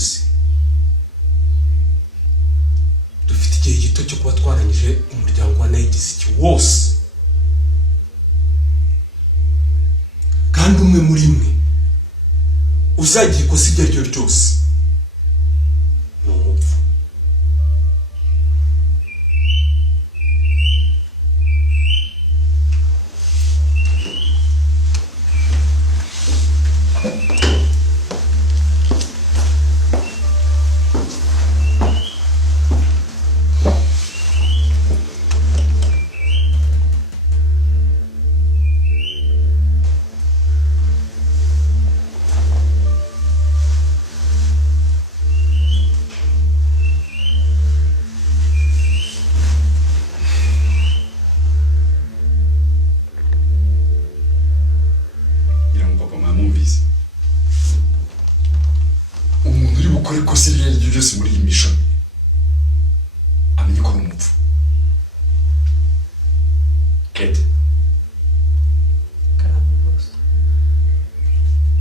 twese dufite igihe gito cyo kuba twarangije umuryango wa Icyo wose, kandi umwe muri mwe uzagira ikosa iryo ari ryo ryose ni umupfu. umuntu uri bukore ikosa iryo ari ryo ryose muri iyi mission amenye ko ari umupfu. Kate,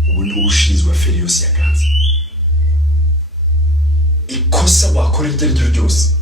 ubu ni ubushinzwe aferi yose yaganze. Ikosa wakora iryo ari ryo ryose